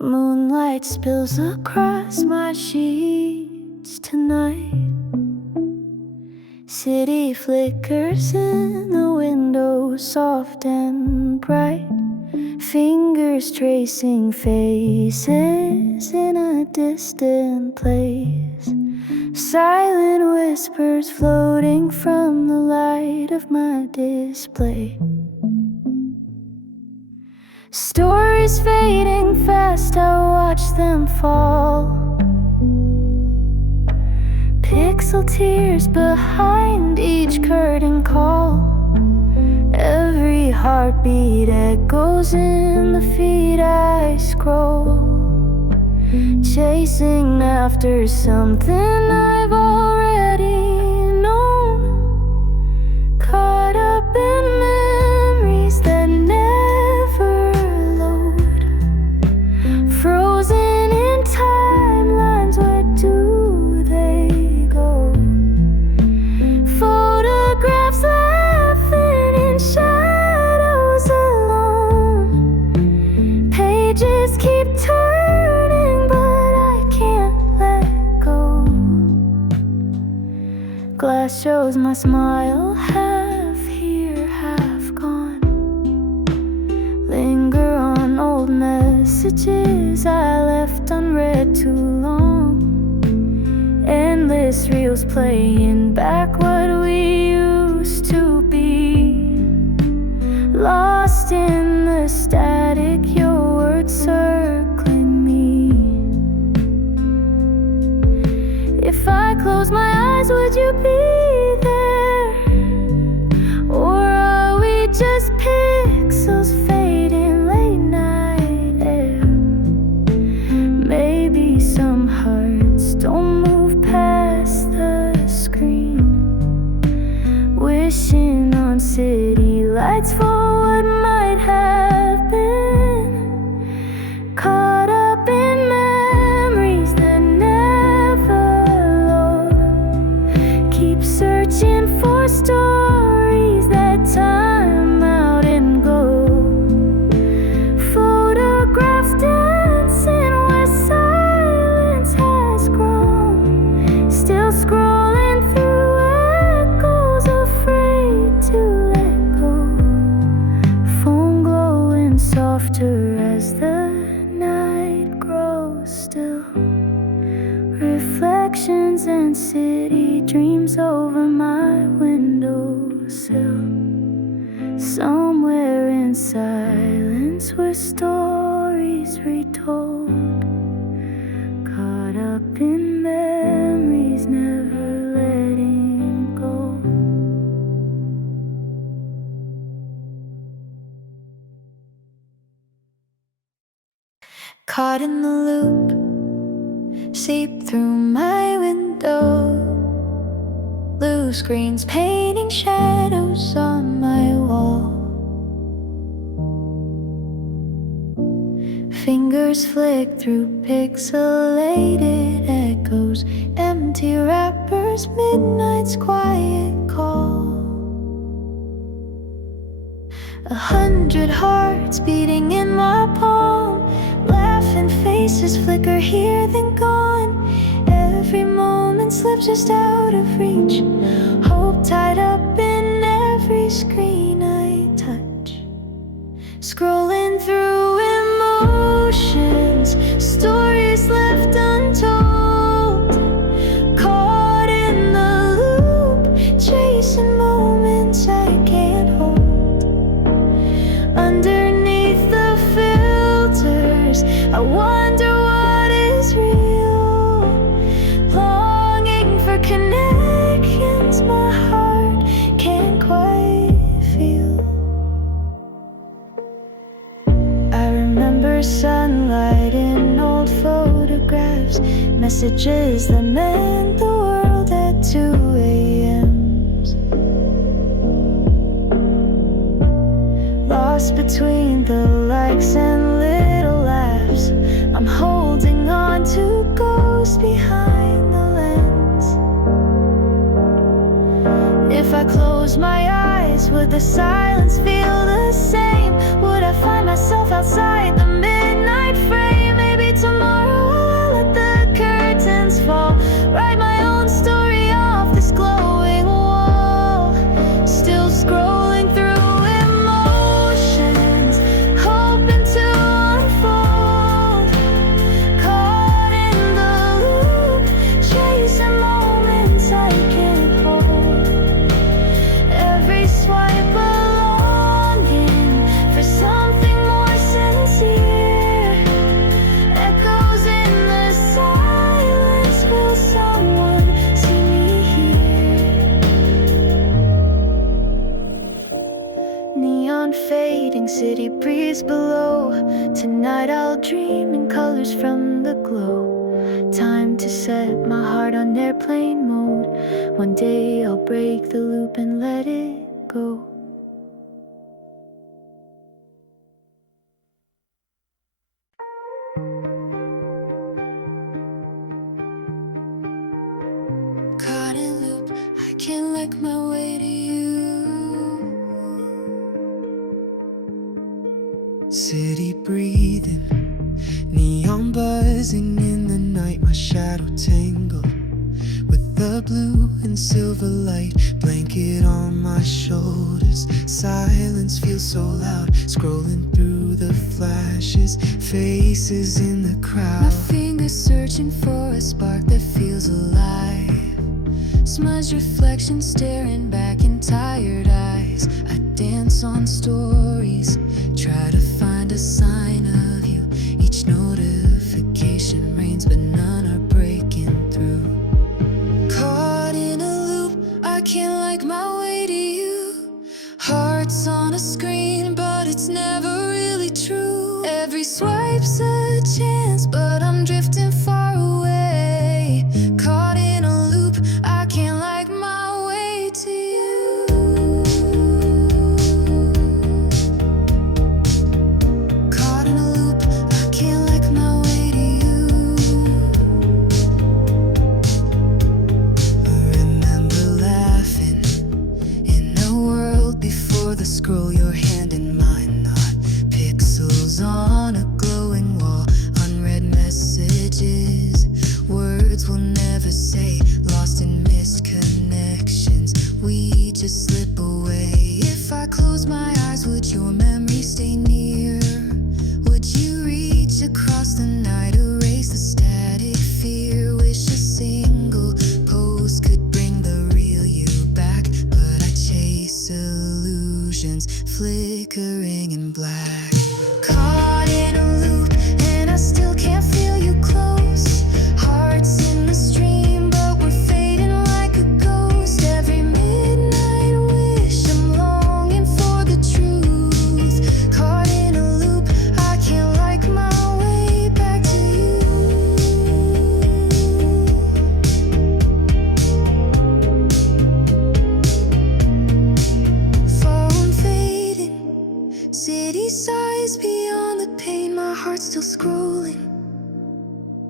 Moonlight spills across my sheets tonight. City flickers in the window, soft and bright. Fingers tracing faces in a distant place. Silent whispers floating from the light of my display. Stories fading fast, I watch them fall. Pixel tears behind each curtain call. Every heartbeat echoes in the feed I scroll, chasing after something I've already known. Caught up in memories that never load. Frozen in timelines, where do they go? Photographs laughing in shadows alone. Pages keep turning, but I can't let go. Glass shows my smile, half here, half gone. Linger on old messages I left unread too long. Endless reels playing back what we used to be. Lost in the static, your words circling me. If I close my eyes, would you be there? Or are we just pixels fading late night air? Maybe some hearts don't move past the screen, wishing on city lights for what might have been. Caught up in memories that never load. Keep searching for stories that time out and go. Photographs dancing where silence has grown. Still scrolling through echoes, afraid to let go. Phone glowing softer as the night grows still. Reflections and city dreams over my windowsill. Somewhere in silence were stories retold. Caught up in memories, never letting go. Caught in the loop, seep through my window. Blue screens painting shadows on my wall. Fingers flick through pixelated echoes. Empty wrappers, midnight's quiet call. 100 hearts beating in my palm. Laughing faces flicker here then gone. Every moment slips just out of reach. Hope tied up in every screen I touch. Scrolling through emotions, stories left untold. Caught in the loop, chasing moments I can't hold. Underneath the filters, I wonder what is real. Longing for connections my heart can't quite feel. I remember sunlight in old photographs, messages that meant the world at 2 a.m. Lost between the likes and little laughs. I'm holding on to ghosts behind the lens. If I close my eyes, would the silence feel the same? Would I find myself outside the midnight frame? dreaming colors from the glow. Time to set my heart on airplane mode. One day I'll break the loop and let it go. Caught in loop, I can't like my way to you. City breathing, neon buzzing in the night. My shadow tangled with the blue and silver light. Blanket on my shoulders, silence feels so loud. Scrolling through the flashes, faces in the crowd. My fingers searching for a spark that feels alive. Smudged reflection staring back in tired eyes. I dance on stories, try to find a sign of you. Each notification rings, but none are breaking through. Caught in a loop, I can't like my way to you. Hearts on a screen, but it's never really true. Every swipe's a chance, but I'm drifting far away. Caught in a loop, I can't like my way to you. Caught in a loop, I can't like my way to you. I remember laughing in a world before the scroll. Your hand in mine, not pixels on a glowing wall. Unread messages, words we'll never say. Lost in missed connections, we just slip away. If I close my eyes, would your memory stay near? Would you reach across the night, erase the static fear? Wish a single post could bring the real you back, but I chase illusions flickering in black. Caught in a loop, and I still can't feel you close. Hearts in the stream, but we're fading like a ghost. Every midnight wish, I'm longing for the truth. Caught in a loop, I can't like my way back to you. Phone fading, city sighs beyond the pain. My heart's still scrolling,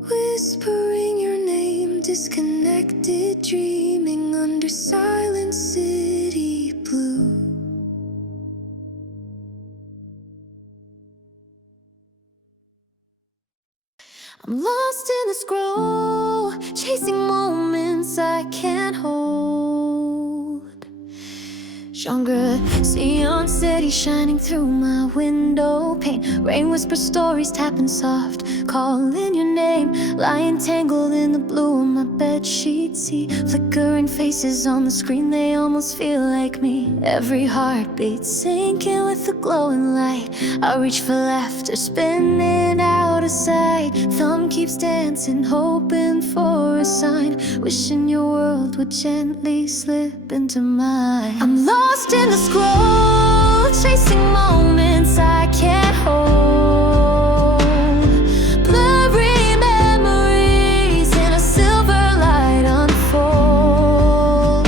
whispering your name. Disconnected, dreaming under silent city blue. I'm lost in the scroll, chasing moments I can't hold. Genre, neon city shining through my window pane. Rain whispers stories, tapping soft, calling your name. Lying tangled in the blue of my bedsheet. See flickering faces on the screen, they almost feel like me. Every heartbeat sinking with the glowing light. I reach for laughter, spinning out of sight. Thumb keeps dancing, hoping for a sign. Wishing your world would gently slip into mine. I'm lost in the scroll, chasing moments I can't hold. Blurry memories in a silver light unfold.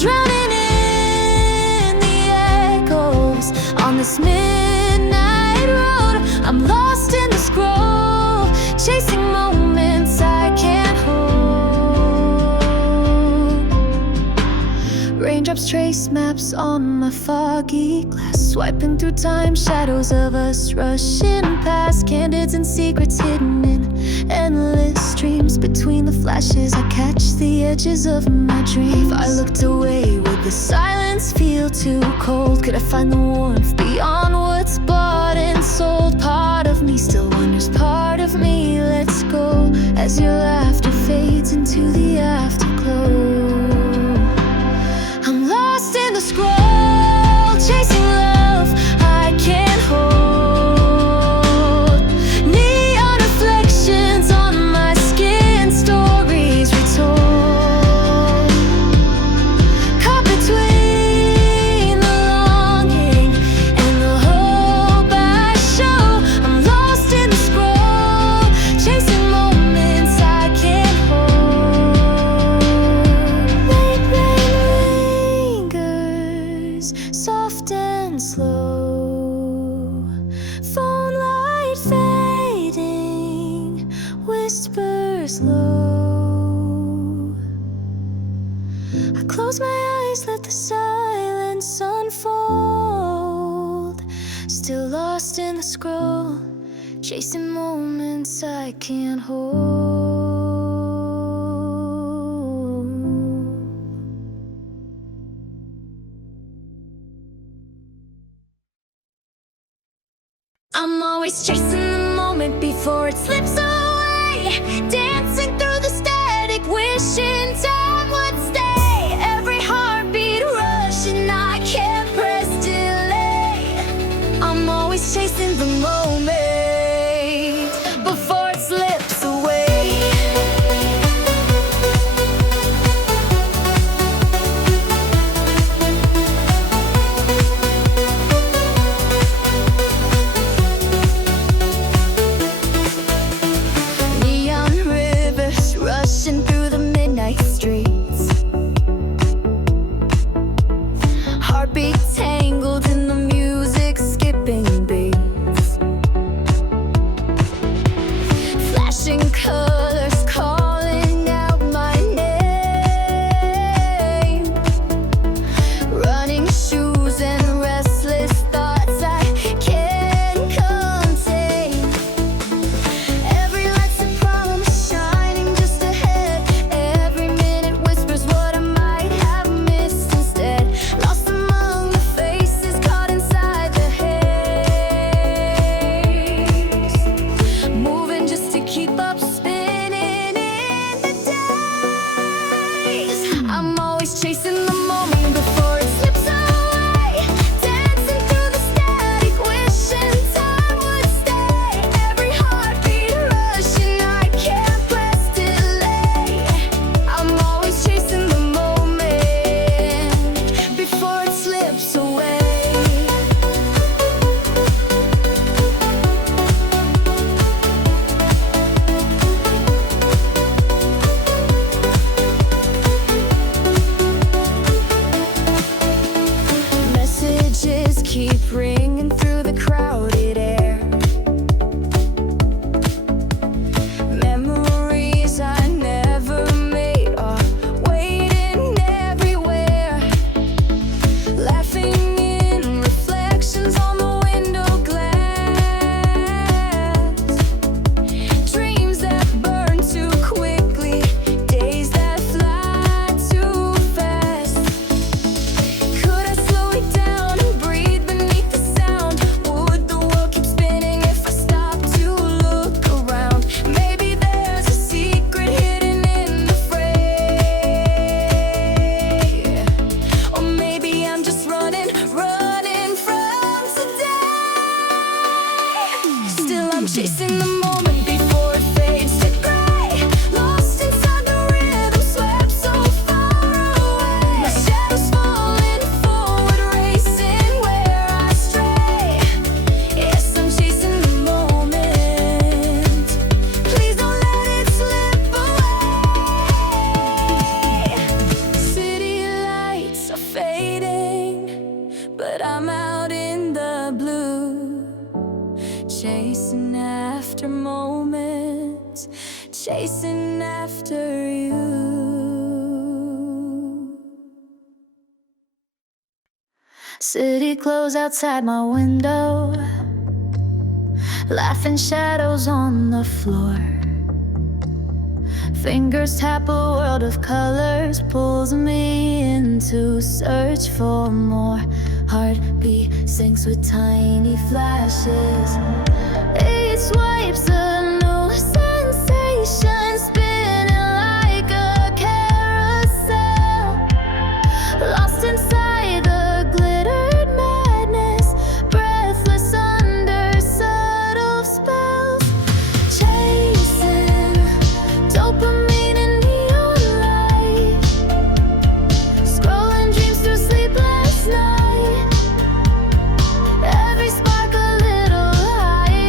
Drowning in the echoes on this midnight road. I'm lost in the scroll, chasing moments I can't hold. Raindrops trace maps on my foggy glass. Swiping through time, shadows of us rushing past. Candids and secrets hidden in endless streams. Between the flashes, I catch the edges of my dreams. If I looked away, would the silence feel too cold? Could I find the warmth beyond what's bought and sold? Part of me still wonders, part of me lets go, as your laughter fades into the afterglow. I'm lost in the scroll, chasing love I can't hold. Neon reflections on my skin, stories retold. Caught between the longing and the hope I show. scroll, chasing moments I can't hold. I'm always chasing the moment before it slips away, dancing through the static, wishing time would stay. Every heartbeat rushing, I can't press delay. I'm always chasing the moment before it slips away. Rushing through the midnight streets, heartbeat tangled in the music, skipping beats, flashing colors calling out my name, running shoes and restless thoughts I can't contain. Every light's a problem shining just ahead. Every minute whispers what I might have missed instead. Lost among the faces, caught inside the haze, moving just to keep up, spinning in the days. I'm always chasing the moment before it slips away, dancing through the static, wishing time would stay. Every heartbeat rushing, I can't press delay. I'm always chasing the moment before it slips away. Messages keep ringing through the crowded air. Memories I never made are waiting everywhere, laughing in reflections on the window glass. Dreams that burn too quickly, days that fly too fast. Could I slow it down and breathe beneath the sound? Would the world keep spinning if I stopped to look around? Maybe there's a secret hidden in the fray, or maybe I'm just running from today. Still I'm chasing the moment before it fades to gray, lost inside the rhythm, swept so far away. My shadows falling forward, racing where I stray. Yes, I'm chasing the moment. Please don't let it slip away. City lights are fading, but I'm out in the blue, chasing after moments, chasing after you. City clothes outside my window, laughing shadows on the floor. Fingers tap a world of colors, pulls me in to search for more. Heartbeat sinks with tiny flashes. It swipes a new sensation, spinning like a carousel. Lost inside the glittered madness, breathless under subtle spells. Chasing dopamine and neon light, scrolling dreams through sleepless night. Every spark a little higher.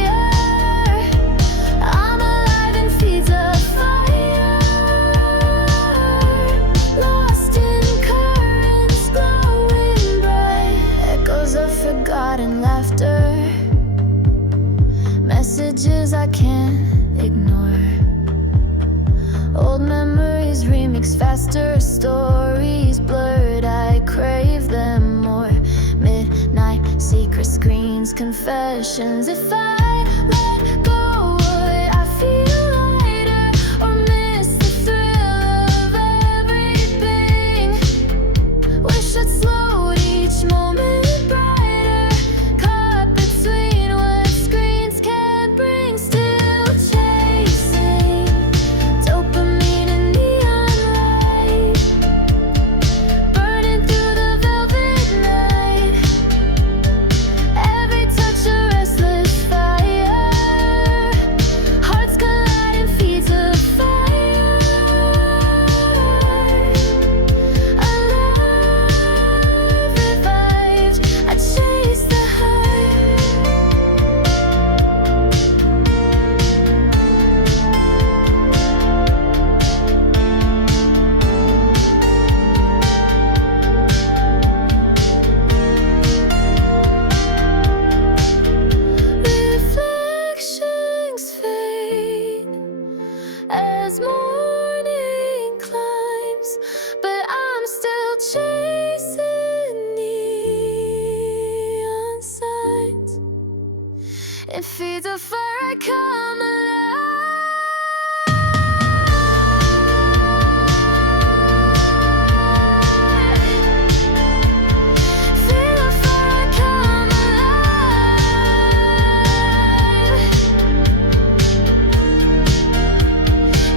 confessions. If I let go, would I feel lighter or miss the thrill of everything? Wish I'd slowed each moment brighter, caught between what screens can't bring. Still chasing dopamine and neon light, burning through the velvet night. Every touch a restless fire, hearts collide and feeds a fire. Alive, revived, I chase the high. Reflections fade as morning climbs, but I'm still chasing neon signs. It feeds a fire, I come alive. Feel the fire, I come alive.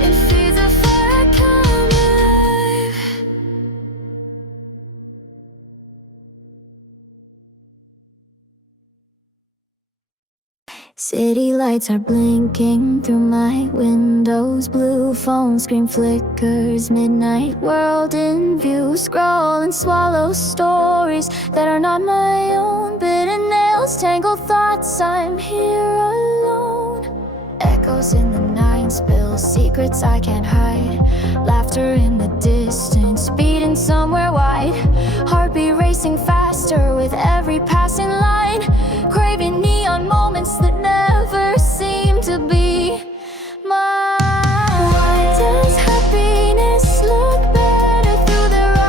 It feeds a fire, I come alive. City lights are blinking through my windows. Blue phone screen flickers. Midnight world in view. Scroll and swallow stories that are not my own. Bitter nails, tangled thoughts. I'm here alone. Echoes in the night spill secrets I can't hide. Laughter in the distance, beating somewhere wide. Heartbeat racing faster with every passing line. Craving neon moments that never seem to be mine. Why does happiness look better through their eyes?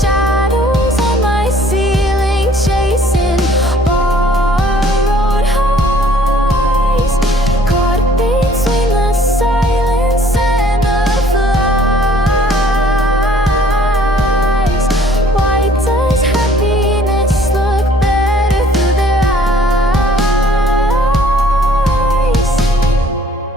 Shadows on my ceiling chasing borrowed highs, caught between the silence and the flies. Why does happiness look better through their eyes?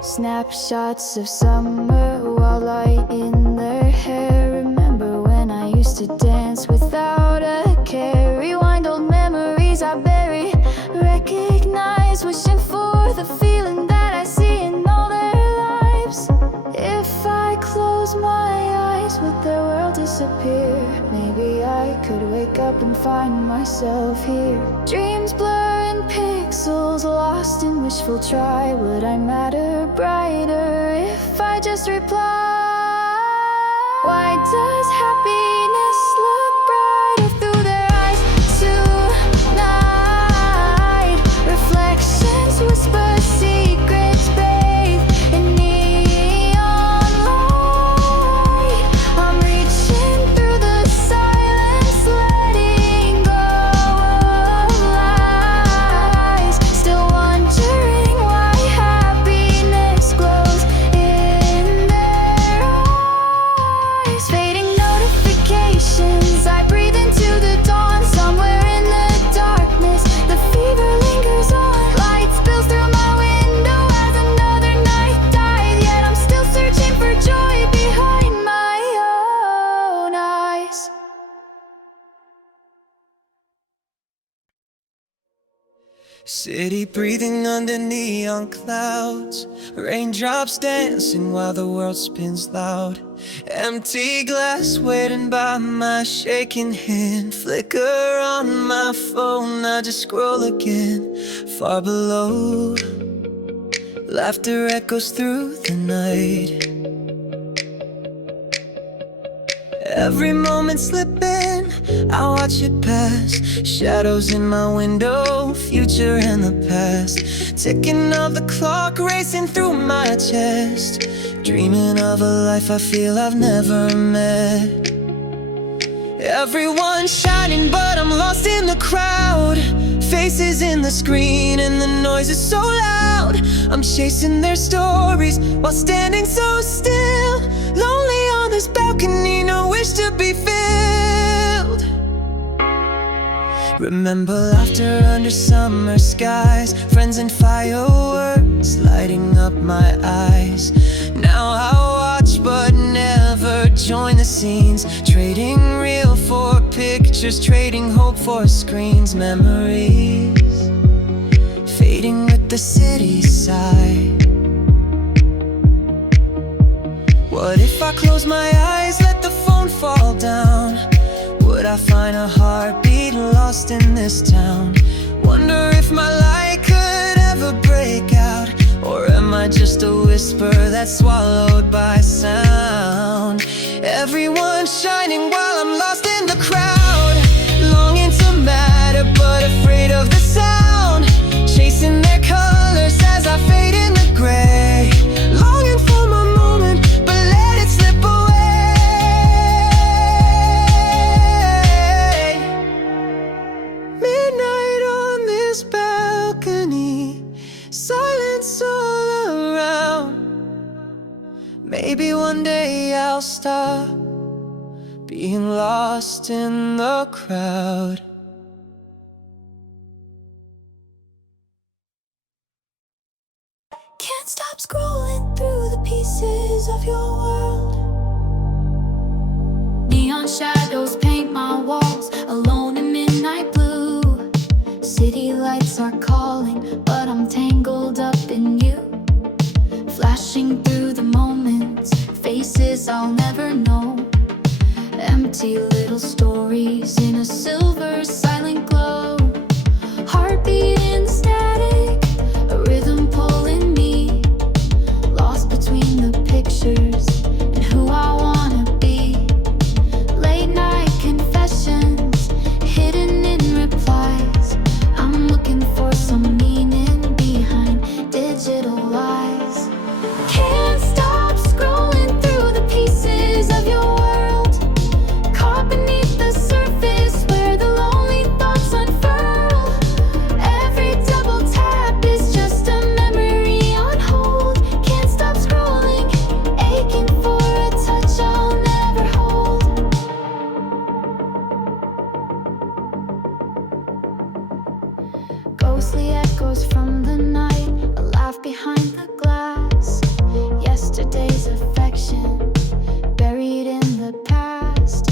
Snapshots of summer while light in their hair. Remember when I used to dance without a care. Rewind old memories I bury. Recognize, wishing for the feeling that I see in all their lives. If I close my eyes, would their world disappear? Maybe I could wake up and find myself here. Dreams blur in pixels, lost in wishful try. Would I matter brighter if I just reply? Why does happiness look brighter through their eyes tonight? Reflections whisper secrets bathed in neon light. I'm reaching through the silence, letting go of lies. Still wondering why happiness glows in their eyes. Fading notifications, I breathe into the dawn. Somewhere in the darkness, the fever lingers on. Light spills through my window as another night dies. Yet I'm still searching for joy behind my own eyes. City breathing under neon clouds. Raindrops dancing while the world spins loud. Empty glass waiting by my shaking hand. Flicker on my phone, I just scroll again. Far below, laughter echoes through the night. Every moment slipping, I watch it pass. Shadows in my window, future and the past. Ticking of the clock, racing through my chest. Dreaming of a life I feel I've never met. Everyone's shining, but I'm lost in the crowd. Faces in the screen and the noise is so loud. I'm chasing their stories while standing so still. Lonely on this balcony, no wish to be filled. Remember laughter under summer skies, friends and fireworks lighting up my eyes. Now I watch but never join the scenes, trading real for pictures, trading hope for screens. Memories fading with the city side. What if I close my eyes, let the phone fall down? Would I find a heartbeat lost in this town? Wonder if my light could ever break out, or am I just a whisper that's swallowed by sound? Everyone's shining while I'm lost in the crowd, longing to matter but afraid of the sound. Chasing their colors as I fade in the gray, longing for my moment but let it slip away. Midnight on this balcony, silence all around. Maybe one day I'll stop being lost in the crowd. Can't stop scrolling through the pieces of your world. Neon shadows paint my walls, alone in midnight blue. City lights are calling, but I'm tangled up in you. Flashing through the moments, faces I'll never know. Empty little stories in a silver silent glow. Heartbeat in static, a rhythm pulling me, lost between the pictures and who I wanna be. Late night confessions, hidden in replies. I'm looking for some meaning behind digital lies. Can't stop scrolling through the pieces of your world, caught beneath the surface where the lonely thoughts unfurl. Every double tap is just a memory on hold. Can't stop scrolling, aching for a touch I'll never hold. Ghostly echoes from the night, a laugh behind the glass. Yesterday's affection, buried in the past.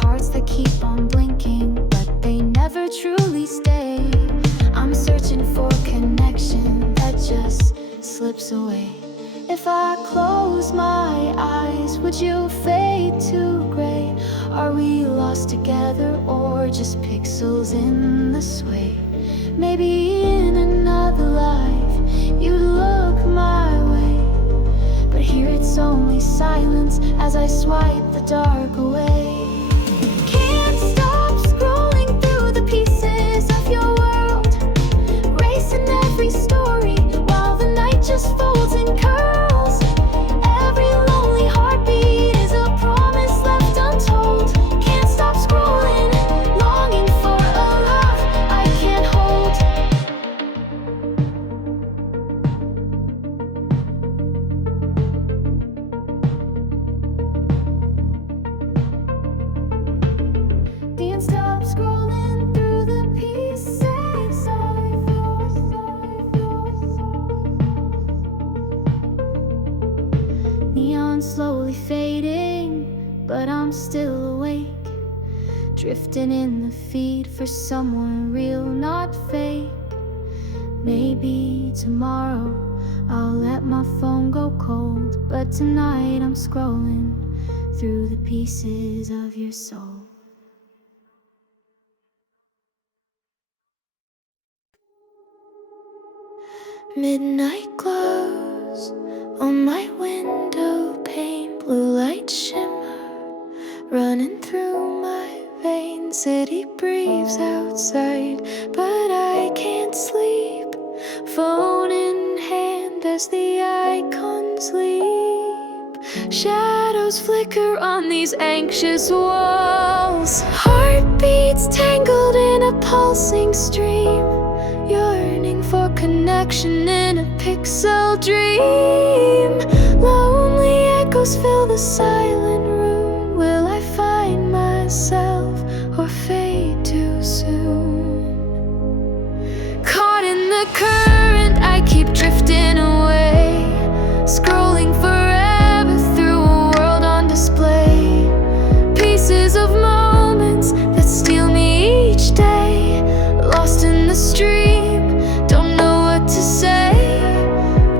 Hearts that keep on blinking, but they never truly stay. I'm searching for connection that just slips away. If I close my eyes, would you fade to gray? Are we lost together or just pixels in the sway? Maybe in another life you'd look my way, but here it's only silence as I swipe the dark away. Can't stop scrolling through the pieces of your world, racing every story while the night just folds and curls. Every lonely heartbeat is a promise left untold. Can't stop scrolling, longing for a love I can't hold. Can't stop scrolling through the pieces of your soul. Neon slowly fading, but I'm still awake, drifting in the feed for someone real, not fake. Maybe tomorrow I'll let my phone go cold, but tonight I'm scrolling through the pieces of your soul. Midnight glows on my window pane, blue light shimmer running through my veins. City breathes outside, but I can't sleep. Phone in hand as the icons leap, shadows shadows flicker on these anxious walls. Heartbeats tangled in a pulsing stream, yearning for connection in a pixel dream. Lonely echoes fill the silent room. Will I find myself or fade too soon? Caught in the current, I keep drifting away, scrolling forever through a world on display. Pieces of moments that steal me each day, lost in the stream, don't know what to say.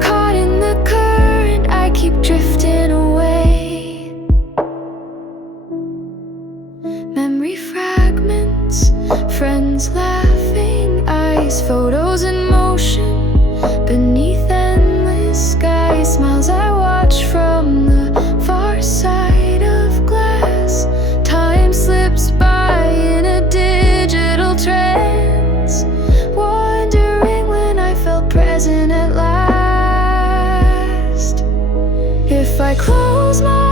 Caught in the current, I keep drifting away. Memory fragments, friends laughing, eyes, photos in motion beneath endless skies. Smiles I watch from the far side of glass. Time slips by in a digital trance, wondering when I felt present at last. If I close my